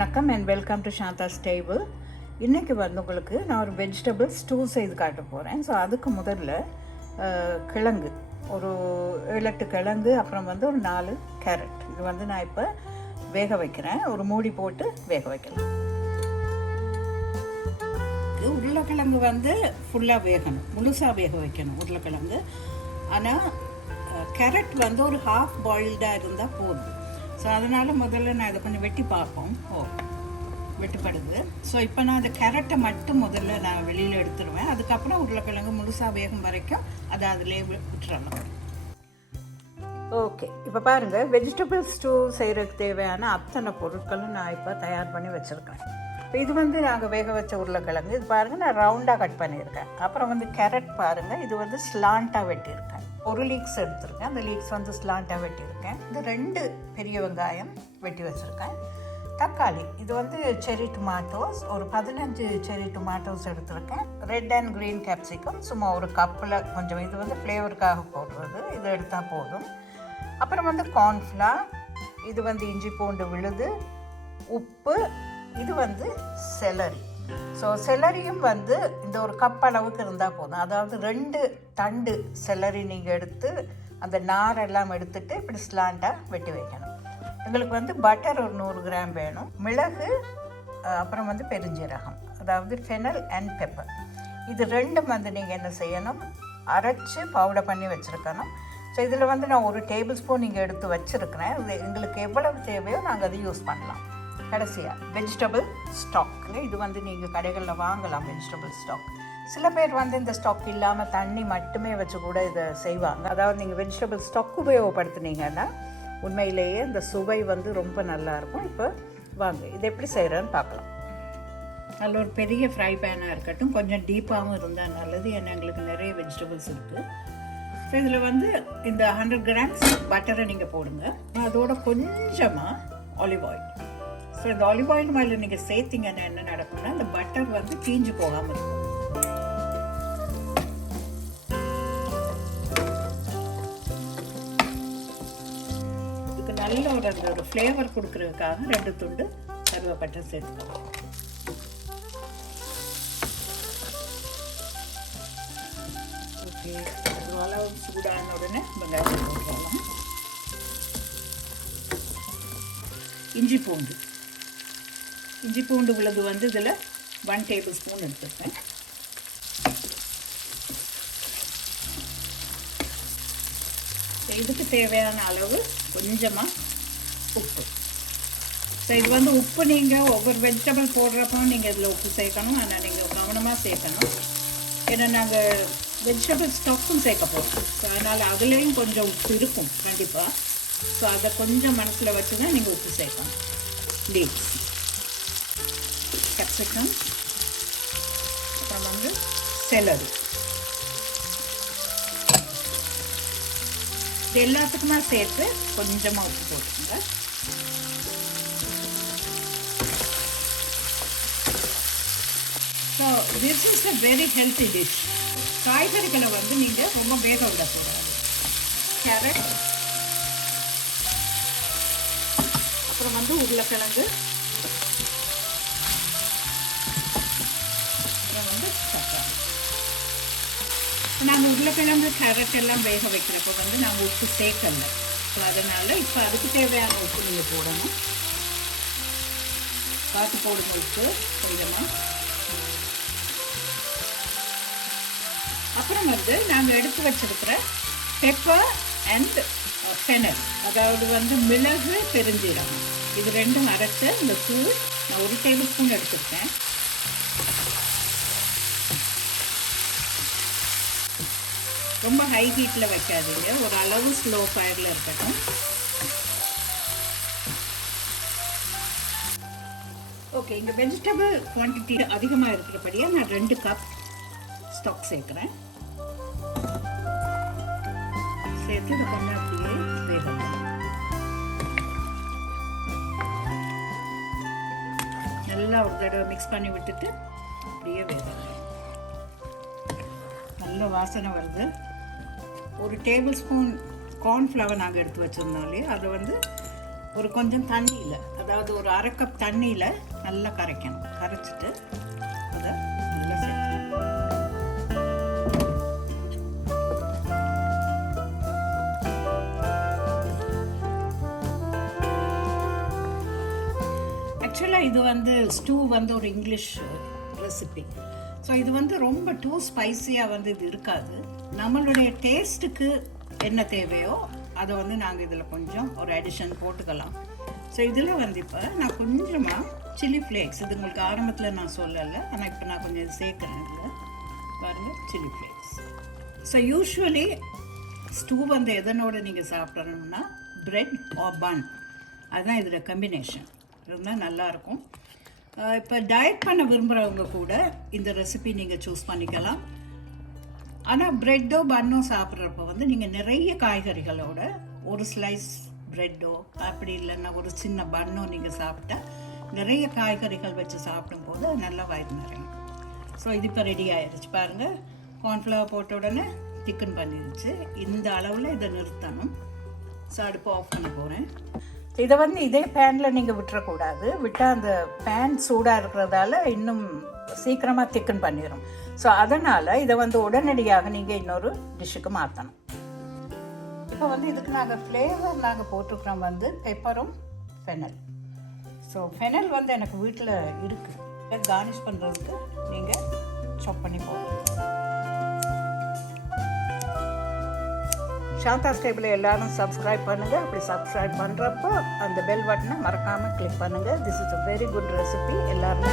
வணக்கம் and welcome to shanthastable. இன்றைக்கி வந்து உங்களுக்கு நான் ஒரு வெஜிடபிள் ஸ்டூ செய்து காட்ட போகிறேன். ஸோ அதுக்கு முதல்ல கிழங்கு ஒரு 7-8 கிழங்கு, அப்புறம் வந்து ஒரு 4 கேரட், இது வந்து நான் இப்போ வேக வைக்கிறேன். ஒரு மூடி போட்டு வேக வைக்கலாம். உருளைக்கிழங்கு வந்து ஃபுல்லாக வேகணும், முழுசாக வேக வைக்கணும் உருளைக்கிழங்கு. ஆனால் கேரட் வந்து ஒரு ஹாஃப் பாயில்டாக இருந்தால் போதும். ஸோ அதனால் முதல்ல நான் இதை கொஞ்சம் வெட்டி பார்ப்போம். வெட்டுப்படுது. ஸோ இப்போ நான் அந்த கேரட்டை மட்டும் முதல்ல நான் வெளியில் எடுத்துடுவேன். அதுக்கப்புறம் உருளைக்கிழங்கு முழுசாக வேகும் வரைக்கும் அதை அதிலே விட்டுறலாம். ஓகே, இப்போ பாருங்கள், வெஜிடபிள் ஸ்டூ செய்கிறதுக்கு தேவையான அத்தனை பொருட்களும் நான் இப்போ தயார் பண்ணி வச்சுருக்கேன். இப்போ இது வந்து நாங்கள் வேக வச்ச உருளைக்கிழங்கு. இது பாருங்கள், நான் ரவுண்டாக கட் பண்ணியிருக்கேன். அப்புறம் வந்து கேரட் பாருங்கள், இது வந்து ஸ்லாண்டாக வெட்டியிருக்கேன். ஒரு லீக்ஸ் எடுத்திருக்கேன், அந்த லீக்ஸ் வந்து ஸ்லாண்டாக வெட்டியிருக்கேன். இந்த 2 பெரிய வெங்காயம் வெட்டி வச்சுருக்கேன். தக்காளி, இது வந்து செரி டொமாட்டோஸ், ஒரு 15 செரி டொமாட்டோஸ் எடுத்திருக்கேன். ரெட் அண்ட் க்ரீன் கேப்சிகம் சும்மா ஒரு கப்பில் கொஞ்சம், இது வந்து ஃப்ளேவருக்காக போடுறது, இது எடுத்தால் போதும். அப்புறம் வந்து கார்ன்ஃப்ளவர், இது வந்து இஞ்சி பூண்டு விழுது, உப்பு, இது வந்து செலரி. ஸோ செலரியும் வந்து இந்த ஒரு கப் அளவுக்கு இருந்தால் போதும். அதாவது 2 தண்டு செலரி நீங்கள் எடுத்து அந்த நாரெல்லாம் எடுத்துகிட்டு இப்படி ஸ்லாண்டாக வெட்டி வைக்கணும். எங்களுக்கு வந்து பட்டர் ஒரு 100 கிராம் வேணும். மிளகு, அப்புறம் வந்து பெருஞ்சீரகம், அதாவது ஃபெனல் அண்ட் பெப்பர், இது 2 வந்து நீங்கள் என்ன செய்யணும், அரைச்சி பவுடர் பண்ணி வச்சுருக்கணும். ஸோ இதில் வந்து நான் ஒரு டேபிள் ஸ்பூன் இங்கே எடுத்து வச்சுருக்கிறேன். இது எங்களுக்கு எவ்வளவு தேவையோ நாங்கள் அதை யூஸ் பண்ணலாம். கடைசியாக வெஜிடபிள் ஸ்டாக், இது வந்து நீங்கள் கடைகளில் வாங்கலாம் வெஜிடபிள் ஸ்டாக். சில பேர் வந்து இந்த ஸ்டாக் இல்லாமல் தண்ணி மட்டுமே வச்சு கூட இதை செய்வாங்க. அதாவது நீங்கள் வெஜிடபிள் ஸ்டாக் உபயோகப்படுத்துனீங்கன்னா உண்மையிலேயே இந்த சுவை வந்து ரொம்ப நல்லாயிருக்கும். இப்போ வாங்க இதை எப்படி செய்கிறேன்னு பார்க்கலாம். அதில் ஒரு பெரிய ஃப்ரை பேனாக இருக்கட்டும், கொஞ்சம் டீப்பாகவும் இருந்தால் நல்லது, ஏன்னா எங்களுக்கு நிறைய வெஜிடபிள்ஸ் இருக்குது. ஸோ இதில் வந்து இந்த 100 கிராம்ஸ் பட்டரை நீங்கள் போடுங்க. அதோட கொஞ்சமாக ஆலிவ் ஆயில். ஸோ இந்த ஆலிவ் ஆயில் மேலே நீங்கள் சேர்த்திங்கன்னா என்ன நடக்கும்னா, இந்த பட்டர் வந்து தீஞ்சு போகாமல் இருக்கும். இதுக்கு நல்ல ஒரு ஃப்ளேவர் கொடுக்கறதுக்காக 2 துண்டு கருவேப்பிலை சேர்த்துக்கலாம். ஓகே, அது அளவு சூடான உடனே வெங்காயம் போட்டுக்கலாம். இஞ்சி பூண்டு விழுது வந்து இதில் 1 டேபிள் ஸ்பூன் எடுத்துருக்கேன். இதுக்கு தேவையான அளவு கொஞ்சமாக உப்பு. ஸோ இது வந்து உப்பு நீங்கள் ஒவ்வொரு வெஜிடபிள் போடுறப்போ நீங்கள் இதில் உப்பு சேர்க்கணும். ஆனால் நீங்கள் கவனமாக சேர்க்கணும், ஏன்னா நாங்கள் வெஜிடபிள் ஸ்டாக்கும் சேர்க்க போகிறோம். ஸோ அதனால் அதுலேயும் கொஞ்சம் உப்பு இருக்கும் கண்டிப்பாக. ஸோ அதை கொஞ்சம் மனசில் வச்சு தான் நீங்கள் உப்பு சேர்க்கணும். லீக்ஸ், கேப்சிகம், அப்புறம் வந்து செலரி, இது எல்லாத்துக்குமா சேர்த்து கொஞ்சமாக உப்பு போட்டுக்கோங்க. So this is a very healthy dish. காய்கறிகளை வந்து நீங்கள் ரொம்ப வேக விடக்கூடாது. கேரட், அப்புறம் வந்து உருளைக்கிழங்கு, அப்புறம் வந்து தக்காளி. நாங்கள் உருளைக்கிழங்கு கேரட் எல்லாம் வேக வைக்கிறப்போ வந்து நாங்கள் உப்பு சேர்க்கல. ஸோ அதனால் இப்போ அதுக்கு தேவையான உப்பு நீங்கள் போடணும். பார்த்து போடுங்க உப்பு கொஞ்சமாக. அப்புறம் வந்து நாங்கள் எடுத்து வச்சிருக்கிற பெப்பர் அண்ட் ஃபெனல், அதாவது வந்து மிளகு, பெருஞ்சீரகம், இது 2 அரைச்சு இந்த தூள் நான் 1 டேபிள் ஸ்பூன் எடுத்துருக்கேன். ரொம்ப ஹை ஹீட்டில் வைக்காதீங்க, ஒரு அளவு ஸ்லோ ஃபயரில் இருக்கட்டும். ஓகே, இங்கே வெஜிடபிள் குவான்டிட்டி அதிகமாக இருக்கிறபடியாக நான் 2 கப் ஸ்டாக் சேர்க்குறேன். சேர்த்து இதை கொஞ்சம் அப்படியே வேகணும். நல்லா ஒரு தடவை மிக்ஸ் பண்ணி விட்டுட்டு அப்படியே வேகணும். நல்ல வாசனை வருது. ஒரு டேபிள் ஸ்பூன் கார்ன்ஃப்ளவர் நாங்கள் எடுத்து வச்சுருந்தோம் இல்லையா, அதை வந்து ஒரு கொஞ்சம் தண்ணியில், அதாவது ஒரு 1/2 கப் தண்ணியில் நல்லா கரைக்கணும். கரைச்சிட்டு அதை நல்லா சேர்க்கணும். ஆக்சுவலாக இது வந்து ஸ்டூ வந்து ஒரு இங்கிலீஷ் ரெசிபி. ஸோ இது வந்து ரொம்ப டூ ஸ்பைஸியாக வந்து இது இருக்காது. நம்மளுடைய டேஸ்ட்டுக்கு என்ன தேவையோ அதை வந்து நாங்கள் இதில் கொஞ்சம் ஒரு அடிஷன் போட்டுக்கலாம். ஸோ இதில் வந்து இப்போ நான் கொஞ்சமாக சில்லி ஃப்ளேக்ஸ், இது உங்களுக்கு ஆரம்பத்தில் நான் சொல்லலை, ஆனால் இப்போ நான் கொஞ்சம் இது சேர்க்குறேன். இதில் பாருங்கள், சில்லி ஃப்ளேக்ஸ். ஸோ யூஸ்வலி ஸ்டூ வந்து எதனோட நீங்கள் சாப்பிட்றணும்னா பிரெட் ஆர் பன், அதுதான் இதில் காம்பினேஷன் இருந்தால் நல்லாயிருக்கும். இப்போ டயட் பண்ண விரும்புகிறவங்க கூட இந்த ரெசிபி நீங்கள் சூஸ் பண்ணிக்கலாம். ஆனால் ப்ரெட்டோ பன்னோ சாப்பிட்றப்போ வந்து நீங்கள் நிறைய காய்கறிகளோட ஒரு ஸ்லைஸ் ப்ரெட்டோ அப்படி இல்லைன்னா ஒரு சின்ன பன்னோ நீங்கள் சாப்பிட்டா நிறைய காய்கறிகள் வச்சு சாப்பிடும்போது நல்லா வயிறு நிறையும். ஸோ இது இப்போ ரெடி ஆயிடுச்சு பாருங்கள். கார்ன்ஃப்ளவர் போட்ட உடனே திக்கன் பண்ணிடுச்சு. இந்த அளவில் இதை நிறுத்தணும். ஸோ அடுப்பு ஆஃப் பண்ண போகிறேன். இதை வந்து இதே பேனில் நீங்கள் விட்டுறக்கூடாது. விட்டால் அந்த பேன் சூடாக இருக்கிறதால இன்னும் சீக்கிரமாக திக்கன் பண்ணிடும். ஸோ அதனால் இதை வந்து உடனடியாக நீங்கள் இன்னொரு டிஷ்ஷுக்கு மாற்றணும். இப்போ வந்து இதுக்கு நாங்கள் ஃப்ளேவர் நாங்கள் போட்டுக்கிறோம் வந்து பெப்பரும் ஃபெனல். ஸோ ஃபெனல் வந்து எனக்கு வீட்டில் இருக்குது. கார்னிஷ் பண்ணுறதுக்கு நீங்கள் சாப் பண்ணி போடணும். shanthastable எல்லாரும் சப்ஸ்கிரைப் பண்ணுங்கள். அப்படி சப்ஸ்கிரைப் பண்ணுறப்போ அந்த பெல் பட்டனை மறக்காமல் கிளிக் பண்ணுங்கள். This is a very good recipe. எல்லாருமே